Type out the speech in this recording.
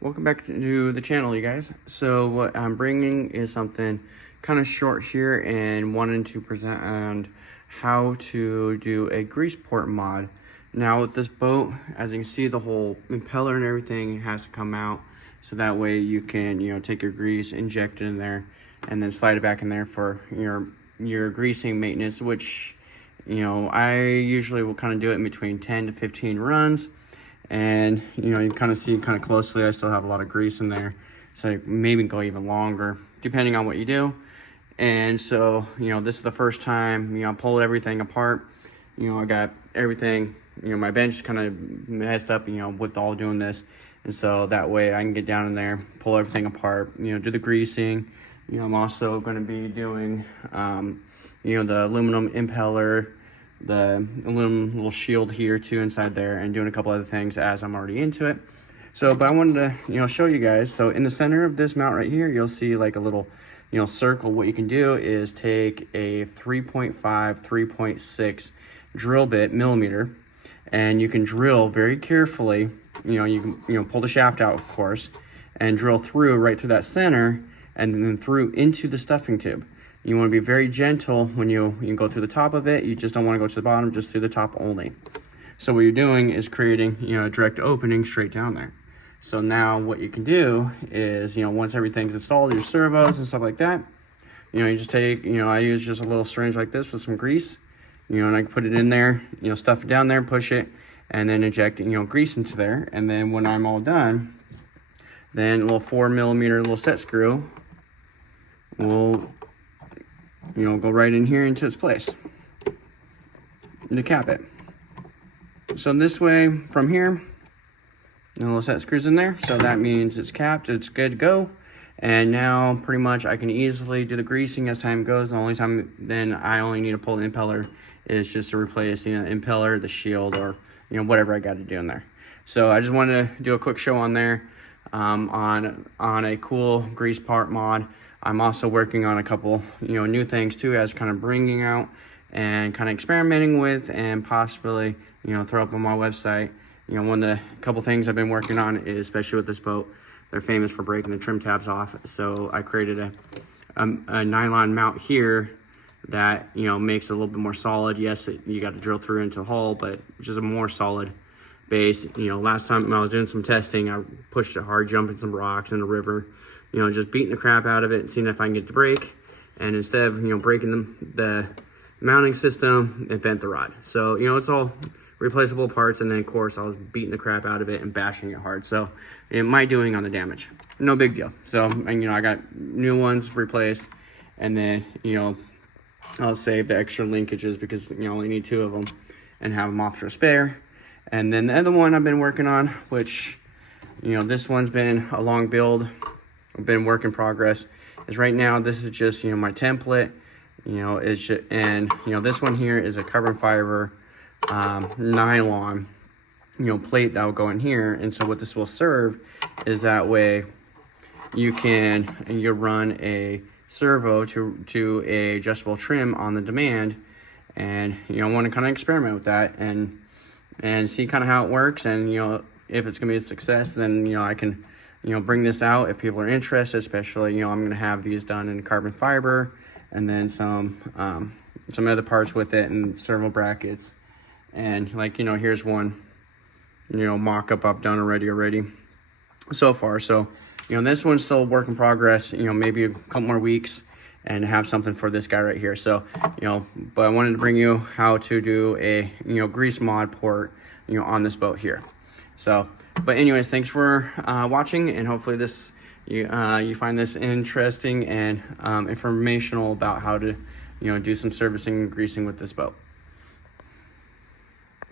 Welcome back to the channel, you guys. So what I'm bringing is something kind of short here and wanting to present on how to do a grease port mod. Now with this boat, as you can see, the whole impeller and everything has to come out, so that way you can, take your grease, inject it in there, and then slide it back in there for your greasing maintenance, which, I usually will kind of do it in between 10 to 15 runs. And you kind of see kind of closely, I still have a lot of grease in there, so maybe go even longer depending on what you do. And so this is the first time I pulled everything apart. I got everything, my bench kind of messed up with all doing this, and so that way I can get down in there, pull everything apart, do the greasing. I'm also going to be doing the aluminum impeller, the aluminum little shield here too inside there, and doing a couple other things as I'm already into it. So but I wanted to show you guys. So in the center of this mount right here, you'll see like a little circle. What you can do is take a 3.5 3.6 drill bit millimeter, and you can drill very carefully. You can pull the shaft out, of course, and drill through right through that center, and then through into the stuffing tube. You want to be very gentle when you go through the top of it. You just don't want to go to the bottom, just through the top only. So what you're doing is creating a direct opening straight down there. So now what you can do is, once everything's installed, your servos and stuff like that, you just take, I use just a little syringe like this with some grease, and I can put it in there, stuff it down there, push it, and then inject, grease into there. And then when I'm all done, then a little 4mm little set screw will go right in here into its place to cap it. So this way, from here, a little set screws in there, so that means it's capped, it's good to go. And now pretty much I can easily do the greasing as time goes. The only time then I only need to pull the impeller is just to replace the impeller, the shield, or whatever I got to do in there. So I just wanted to do a quick show on there, on a cool grease part mod. I'm also working on a couple, new things too, as kind of bringing out and kind of experimenting with, and possibly, throw up on my website. One of the couple things I've been working on is, especially with this boat, they're famous for breaking the trim tabs off. So I created a nylon mount here that, makes it a little bit more solid. Yes, you got to drill through into the hull, but just a more solid base. Last time I was doing some testing, I pushed it hard, jumping some rocks in the river, just beating the crap out of it and seeing if I can get it to break. And instead of, breaking the mounting system, it bent the rod. So, it's all replaceable parts. And then of course I was beating the crap out of it and bashing it hard. So my doing on the damage, no big deal. So, and I got new ones replaced, and then, I'll save the extra linkages because, I only need 2 of them and have them off for a spare. And then the other one I've been working on, which, this one's been a long build, been work in progress, is right now this is just my template. It's just, and this one here is a carbon fiber nylon plate that will go in here. And so what this will serve is that way you run a servo to a adjustable trim on the demand. And I want to kind of experiment with that and see kind of how it works. And if it's gonna be a success, then I can bring this out if people are interested. Especially I'm gonna have these done in carbon fiber, and then some other parts with it, and servo brackets, and here's one mock-up I've done already so far. So this one's still a work in progress, maybe a couple more weeks and have something for this guy right here. So but I wanted to bring you how to do a grease mod port on this boat here. So but anyways, thanks for watching, and hopefully this you find this interesting and informational about how to do some servicing and greasing with this boat.